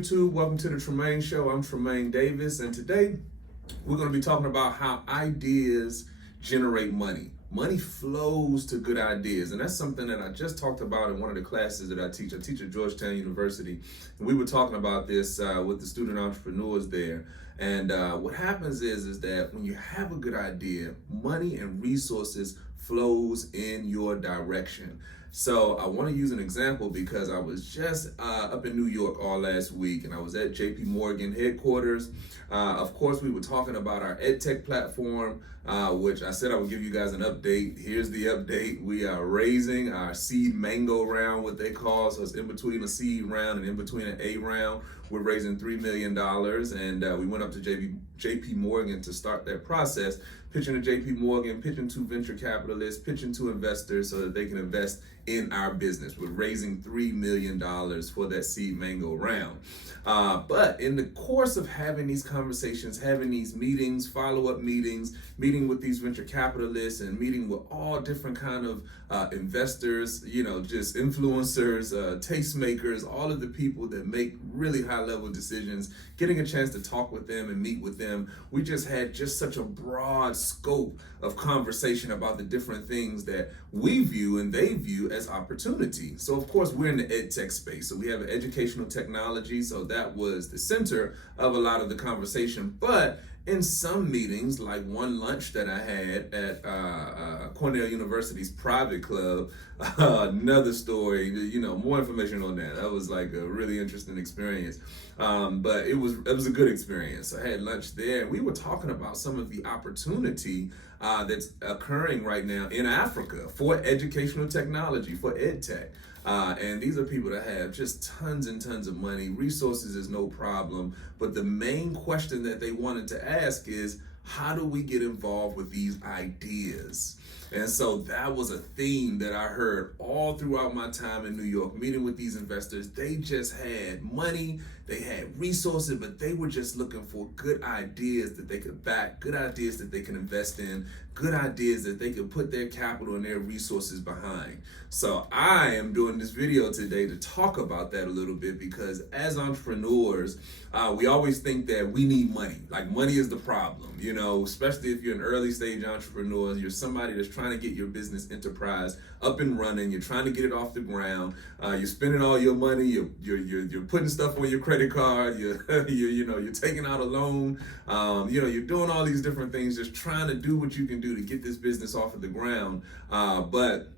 YouTube, welcome to the Tremain Show. I'm Tremain Davis, and today we're going to be talking about how ideas generate money. Money flows to good ideas, and that's something that I just talked about in one of the classes that I teach. I teach at Georgetown University, and we were talking about this with the student entrepreneurs there. And what happens is that when you have a good idea, money and resources flows in your direction. So I want to use an example because I was just up in New York all last week, and I was at JP Morgan headquarters. Of course, we were talking about our EdTech platform, which I said I would give you guys an update. Here's the update. We are raising our seed mango round, what they call, so it's in between a seed round and in between an A round. We're raising $3 million, and we went up to JP Morgan to start that process, pitching to JP Morgan, pitching to venture capitalists, pitching to investors so that they can invest in our business. We're raising $3 million for that seed mango round. But in the course of having these conversations, having these meetings, follow-up meetings, meeting with these venture capitalists and meeting with all different kind of investors, just influencers, tastemakers, all of the people that make really high-level decisions, getting a chance to talk with them and meet with them. We just had such a broad scope of conversation about the different things that we view and they view as opportunity. So of course we're in the ed tech space. So we have educational technology. So that was the center of a lot of the conversation. But in some meetings, like one lunch that I had at Cornell University's private club, another story, more information on that. That was like a really interesting experience. But it was a good experience. I had lunch there, and we were talking about some of the opportunity that's occurring right now in Africa for educational technology, for EdTech. And these are people that have just tons and tons of money. Resources is no problem. But the main question that they wanted to ask is, how do we get involved with these ideas? And so that was a theme that I heard all throughout my time in New York, meeting with these investors. They just had money, they had resources, but they were just looking for good ideas that they could back, good ideas that they can invest in, good ideas that they could put their capital and their resources behind. So I am doing this video today to talk about that a little bit, because as entrepreneurs, we always think that we need money. Like money is the problem, especially if you're an early stage entrepreneur, you're somebody that's trying to get your business enterprise up and running, you're trying to get it off the ground, you're spending all your money, you're putting stuff on your credit card, you're taking out a loan, you're doing all these different things, just trying to do what you can do to get this business off of the ground. But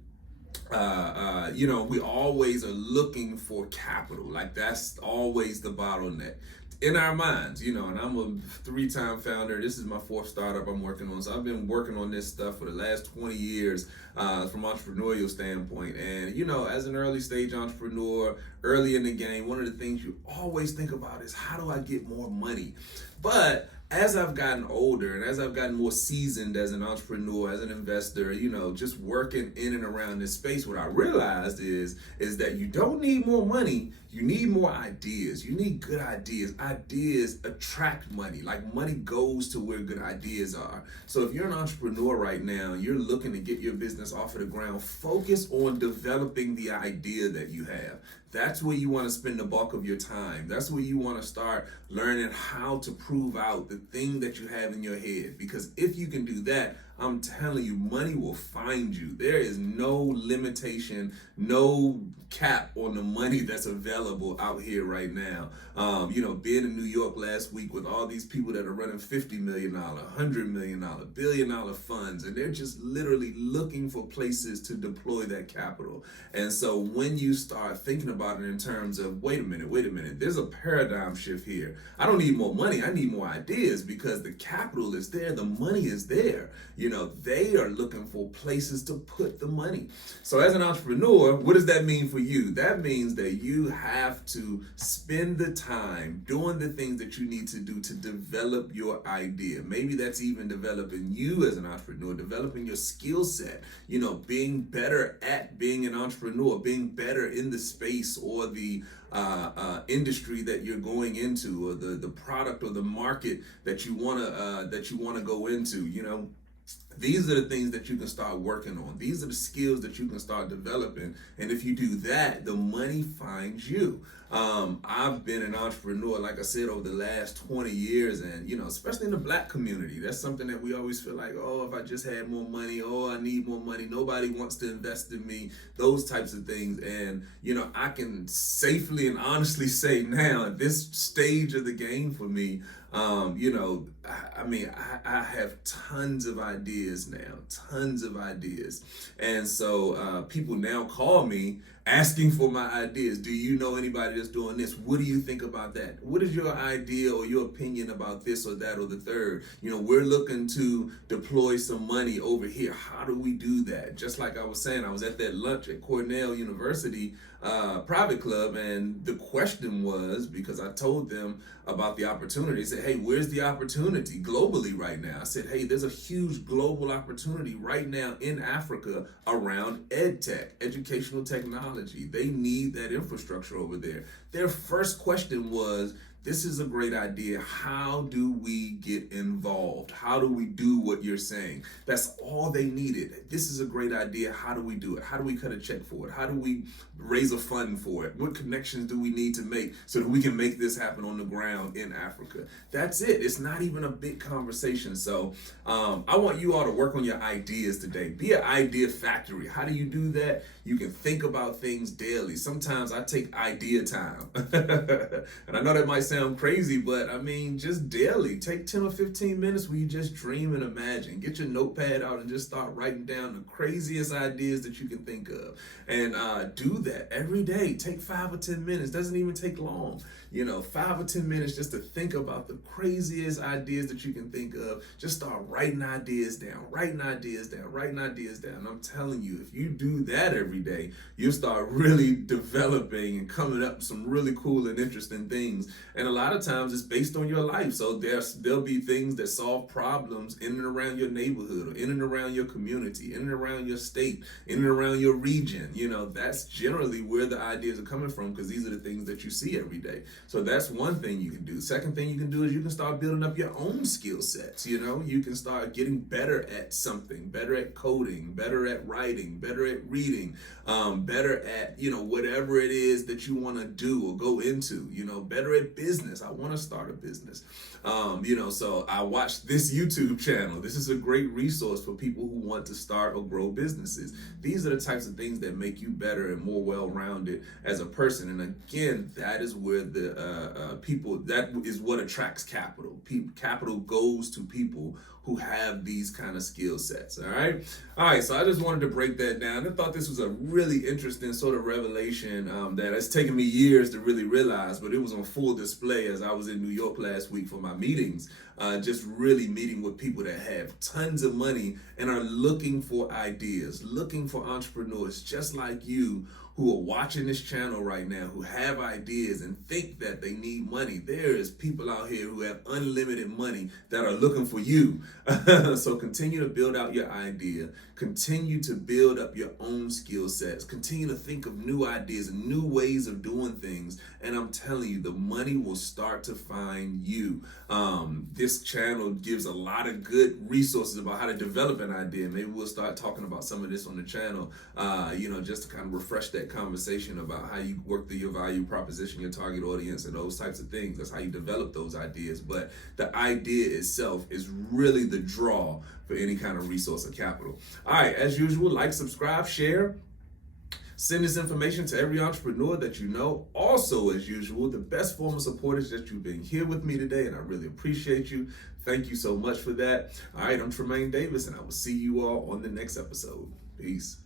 we always are looking for capital. Like that's always the bottleneck in our minds, and I'm a 3-time founder. This is my 4th startup I'm working on. So I've been working on this stuff for the last 20 years from entrepreneurial standpoint. And, as an early stage entrepreneur, early in the game, one of the things you always think about is, how do I get more money? But as I've gotten older and as I've gotten more seasoned as an entrepreneur, as an investor, just working in and around this space, what I realized is that you don't need more money. You need more ideas. You need good ideas. Ideas attract money. Like money goes to where good ideas are. So if you're an entrepreneur right now, you're looking to get your business off of the ground, focus on developing the idea that you have. That's where you want to spend the bulk of your time. That's where you want to start learning how to prove out the thing that you have in your head. Because if you can do that, I'm telling you, money will find you. There is no limitation, no cap on the money that's available out here right now. Being in New York last week with all these people that are running $50 million, $100 million, $1 billion funds, and they're just literally looking for places to deploy that capital. And so when you start thinking about it in terms of, wait a minute, there's a paradigm shift here. I don't need more money, I need more ideas, because the capital is there, the money is there. they are looking for places to put the money. So as an entrepreneur, what does that mean for you? That means that you have to spend the time doing the things that you need to do to develop your idea. Maybe that's even developing you as an entrepreneur, developing your skill set, being better at being an entrepreneur, being better in the space or the industry that you're going into, or the product or the market that you want to go into. These are the things that you can start working on. These are the skills that you can start developing. And if you do that, the money finds you. I've been an entrepreneur, like I said, over the last 20 years. And, especially in the Black community, that's something that we always feel like, oh, if I just had more money, oh, I need more money. Nobody wants to invest in me, those types of things. And, I can safely and honestly say now, at this stage of the game for me, I have tons of ideas now, And so people now call me asking for my ideas. Do you know anybody that's doing this? What do you think about that? What is your idea or your opinion about this or that or the third? We're looking to deploy some money over here. How do we do that? Just like I was saying, I was at that lunch at Cornell University private club, and the question was, because I told them about the opportunity, they said, hey, where's the opportunity globally right now? I said, hey, there's a huge global opportunity right now in Africa around EdTech, educational technology. They need that infrastructure over there. Their first question was, this is a great idea. How do we get involved? How do we do what you're saying? That's all they needed. This is a great idea. How do we do it? How do we cut a check for it? How do we raise a fund for it? What connections do we need to make so that we can make this happen on the ground in Africa? That's it. It's not even a big conversation. So I want you all to work on your ideas today. Be an idea factory. How do you do that? You can think about things daily. Sometimes I take idea time. And I know that might sound crazy, but just daily. Take 10 or 15 minutes where you just dream and imagine. Get your notepad out and just start writing down the craziest ideas that you can think of. And do that every day. Take 5 or 10 minutes. Doesn't even take long. 5 or 10 minutes just to think about the craziest ideas that you can think of. Just start writing ideas down. And I'm telling you, if you do that every day, you'll start really developing and coming up with some really cool and interesting things. And a lot of times it's based on your life. So there'll be things that solve problems in and around your neighborhood, or in and around your community, in and around your state, in and around your region. That's generally where the ideas are coming from, because these are the things that you see every day. So that's one thing you can do. Second thing you can do is you can start building up your own skill sets. You can start getting better at something, better at coding, better at writing, better at reading, better at, whatever it is that you want to do or go into, better at business. I want to start a business. So I watched this YouTube channel. This is a great resource for people who want to start or grow businesses. These are the types of things that make you better and more well-rounded as a person. And again, that is where that is what attracts capital. Capital goes to people who have these kind of skill sets. All right. So I just wanted to break that down. I thought this was a really interesting sort of revelation that it's taken me years to really realize, but it was on full display as I was in New York last week for my meetings. Just really meeting with people that have tons of money and are looking for ideas, looking for entrepreneurs just like you, who are watching this channel right now, who have ideas and think that they need money. There is people out here who have unlimited money that are looking for you. So continue to build out your idea. Continue to build up your own skill sets. Continue to think of new ideas and new ways of doing things. And I'm telling you, the money will start to find you. This channel gives a lot of good resources about how to develop an idea. Maybe we'll start talking about some of this on the channel, just to kind of refresh that conversation about how you work through your value proposition, your target audience, and those types of things. That's how you develop those ideas. But the idea itself is really the draw for any kind of resource or capital. All right, as usual, like, subscribe, share. Send this information to every entrepreneur that you know. Also, as usual, the best form of support is that you've been here with me today, and I really appreciate you. Thank you so much for that. All right, I'm Tremain Davis, and I will see you all on the next episode. Peace.